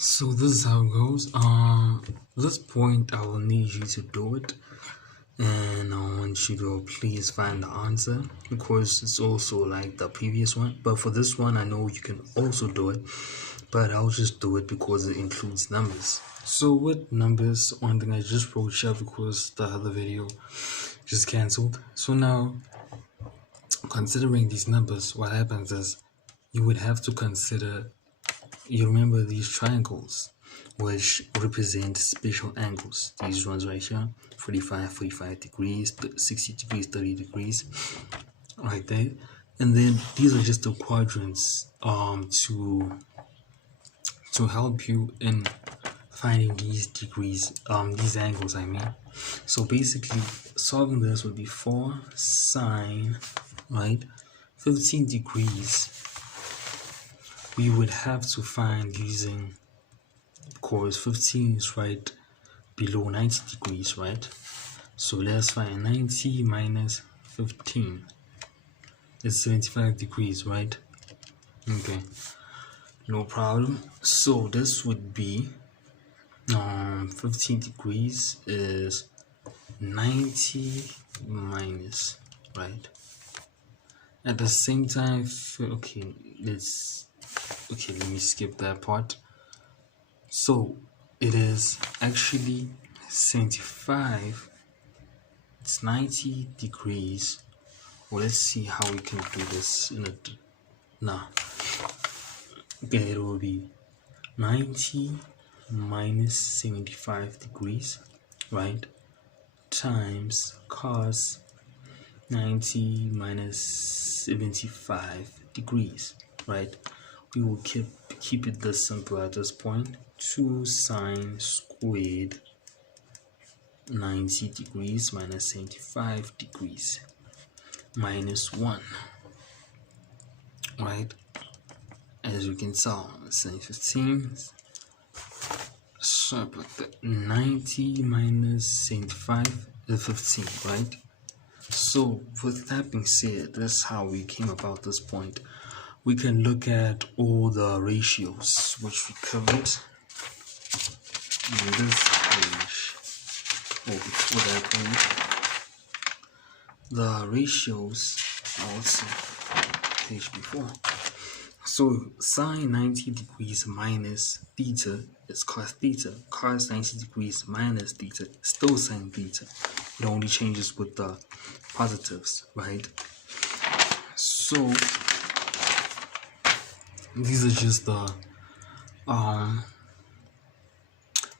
So this is how it goes. This point I will need you to do it, and I want you to please find the answer because it's also like the previous one. But for this one, I know you can also do it, but I'll just do it because it includes numbers. So with numbers, one thing I just wrote here because the other video just cancelled. So now, considering these numbers, what happens is you would have to consider. You remember these triangles, which represent special angles. These ones right here, 45 degrees, 60 degrees, 30 degrees, right there. And then these are just the quadrants to help you in finding these degrees, these angles, I mean. So basically, solving this would be 4 sine, right, 15 degrees. We would have to find using, of course, 15 is right below 90 degrees, right? So let's find 90 minus 15. It's 75 degrees, right? Okay, no problem. So this would be 15 degrees is 90 minus, right? At the same time, okay, let me skip that part. So it is actually 75. It's 90 degrees. Well, let's see how we can do this in a okay, it will be 90 minus 75 degrees, right, times cos 90 minus 75 degrees, right? We will keep it this simple at this point. 2 sine squared 90 degrees minus 75 degrees minus 1, right? As you can tell, sine 15. So put that 90 minus 75 is 15, right? So with that being said, that's how we came about this point. We can look at all the ratios which we covered in this page, or before that page. The ratios are also page before. So sine 90 degrees minus theta is cos theta. Cos 90 degrees minus theta is still sine theta. It only changes with the positives, right? So these are just the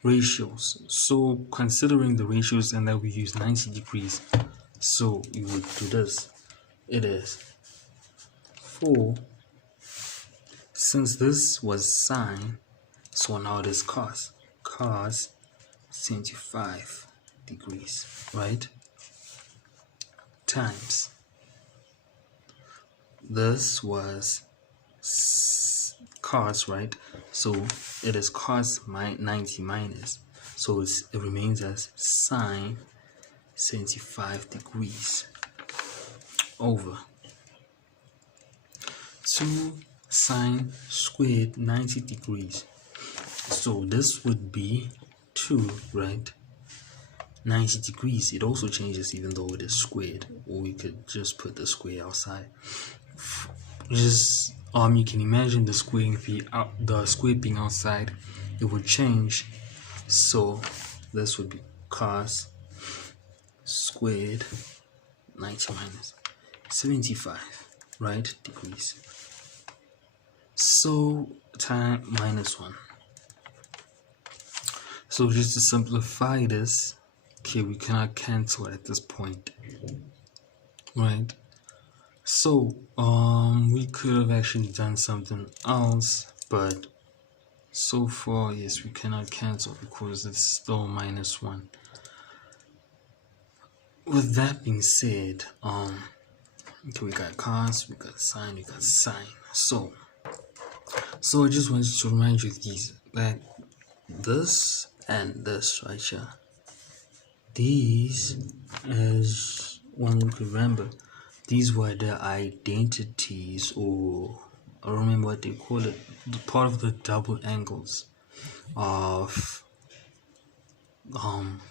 ratios. So considering the ratios and that we use 90 degrees, so you would do this. It is 4. Since this was sine, so now it is cos 75 degrees, right? Times this was cos, right? So it is cos 90 minus, so it remains as sine 75 degrees over 2 sine squared 90 degrees. So this would be 2, right? 90 degrees. It also changes even though it is squared, or we could just put the square outside. Just you can imagine the square being outside, it would change. So this would be cos squared 90 minus 75, right, degrees. So time minus 1. So just to simplify this, okay, we cannot cancel at this point, right? So we could have actually done something else, but so far, yes, we cannot cancel because it's still minus 1. With that being said, okay, we got cos, we got sine, we got sine. So I just wanted to remind you that this and this right here, these, as one would remember, these were the identities, or I don't remember what they call it, the part of the double angles. of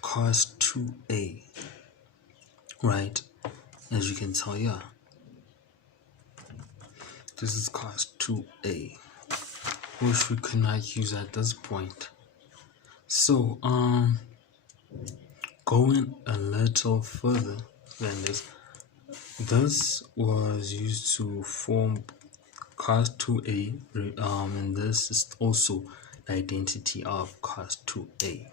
cos 2a, right? As you can tell, yeah, this is cos 2a, which we cannot use at this point. So going a little further than this was used to form cos 2a, and this is also the identity of cos 2a.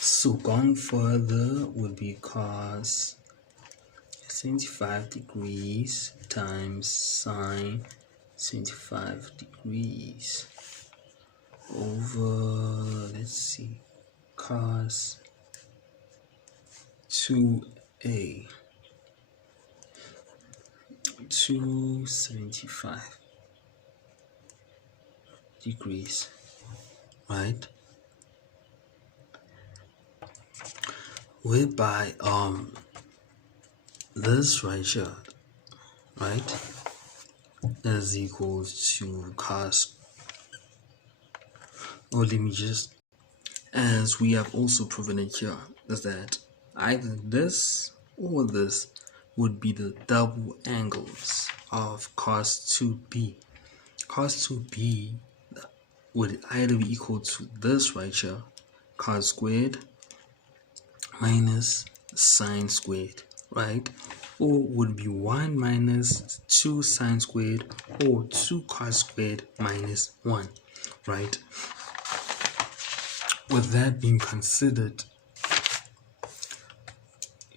So going further would be cos 75 degrees times sine 75 degrees over, let's see, cos 2a, 275 degrees, right? Whereby this right here, right, is equal to cos, or let me just, as we have also proven it here, is that either this or this would be the double angles of cos 2b. Cos 2b would either be equal to this right here, cos squared minus sine squared, right? Or would be 1 minus 2 sine squared, or 2 cos squared minus 1, right? With that being considered,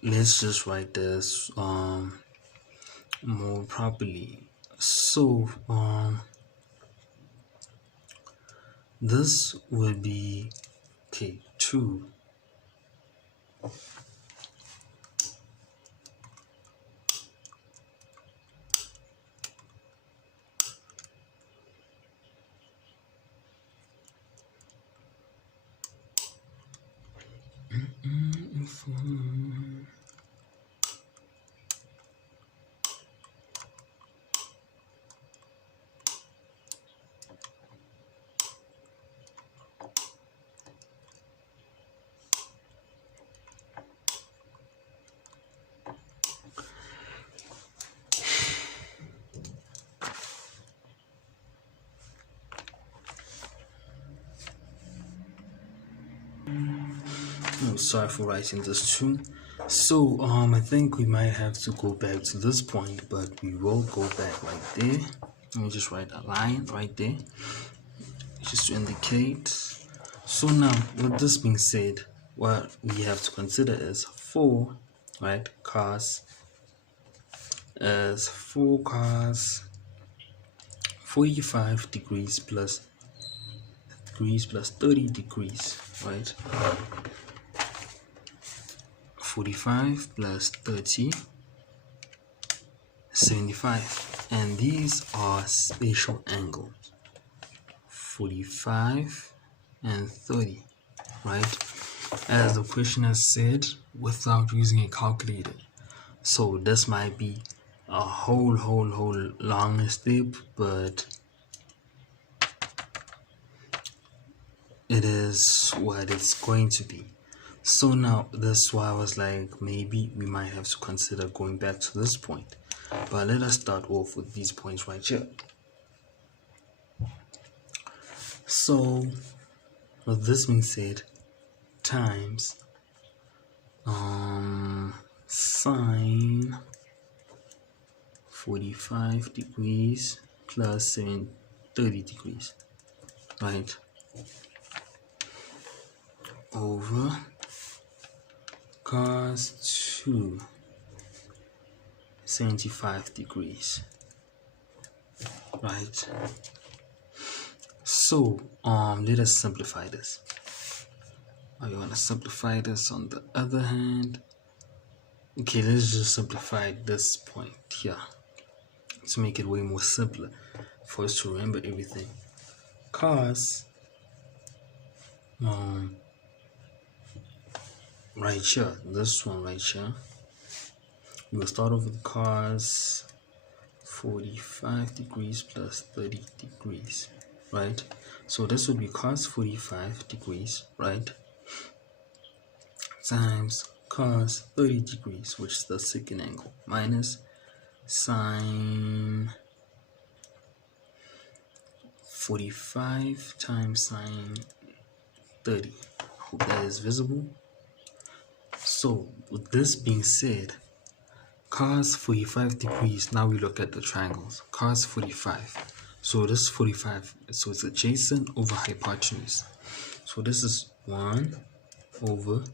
let's just write this more properly. So this would be, okay, 2 oh, sorry for writing this too. So I think we might have to go back to this point, but we will go back right there. Let me just write a line right there just to indicate. So now, with this being said, what we have to consider is 4, right? Cos is 4 cos 45 degrees plus 30 degrees, right? 45 plus 30, 75, and these are spatial angles, 45 and 30, right? As the question has said, without using a calculator. So this might be a whole long step, but it is what it's going to be. So now that's why I was like, maybe we might have to consider going back to this point. But let us start off with these points right here. So with this being said, times sine 45 degrees plus 30 degrees, right, over cos 2 75 degrees, right? So let us simplify this. I want to simplify this on the other hand. Okay, let's just simplify this point here to make it way more simpler for us to remember everything. Cos right here, this one right here, we will start off with cos 45 degrees plus 30 degrees, right? So this would be cos 45 degrees, right, times cos 30 degrees, which is the second angle, minus sine 45 times sine 30. Hope that is visible. So with this being said, cos 45 degrees, now we look at the triangles. Cos 45. So this is 45. So it's adjacent over hypotenuse. So this is 1 over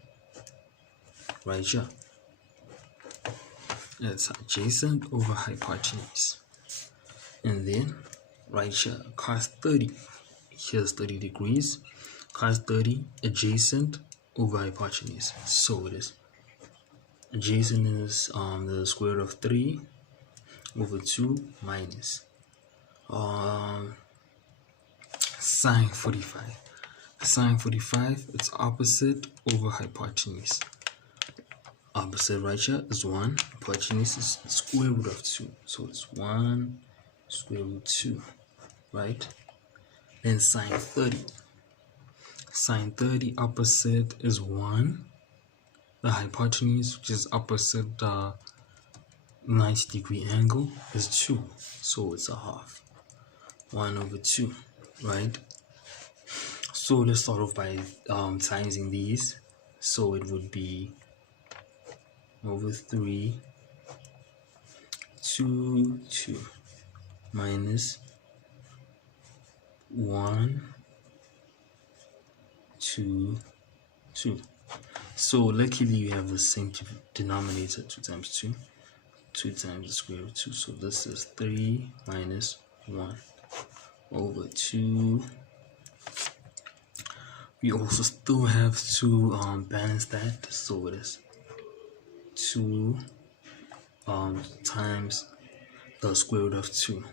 right here. It's adjacent over hypotenuse. And then right here, cos 30. Here's 30 degrees. Cos 30 adjacent over hypotenuse. So it is adjacent is the square root of 3 over 2 minus sine 45. Sine 45, it's opposite over hypotenuse. Opposite right here is 1. Hypotenuse is square root of 2. So it's 1 square root 2, right? Then sine 30. Sine 30 opposite is 1. The hypotenuse, which is opposite the 90-degree angle, is 2. So it's a half. 1 over 2, right? So let's start off by timesing these. So it would be over 3, 2, 2, minus 1, 2, 2. So luckily you have the same denominator, 2 times 2. 2 times the square root of 2. So this is 3 minus 1 over 2. We also still have to balance that. So it is 2 times the square root of 2.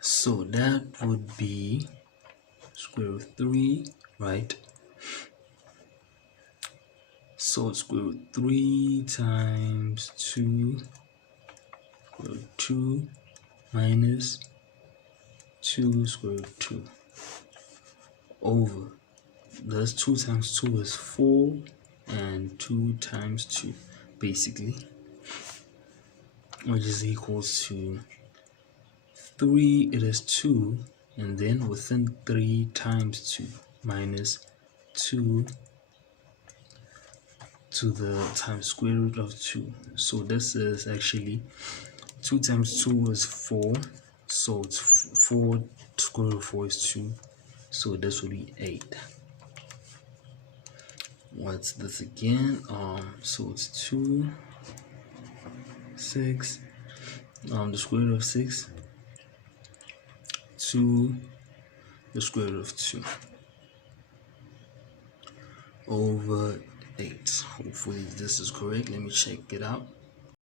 So that would be square root of 3, right? So square root 3 times 2 square root 2 minus 2 square root 2 over, that's 2 times 2 is 4, and 2 times 2 basically, which is equals to 3, it is 2, and then within 3 times 2 minus 2 to the times square root of 2. So this is actually 2 times 2 is 4, so it's 4 square root of 4 is 2, so this will be 8. What's this again? So it's 2, 6, the square root of 6, 2, the square root of 2 over 8. Hopefully this is correct. Let me check it out.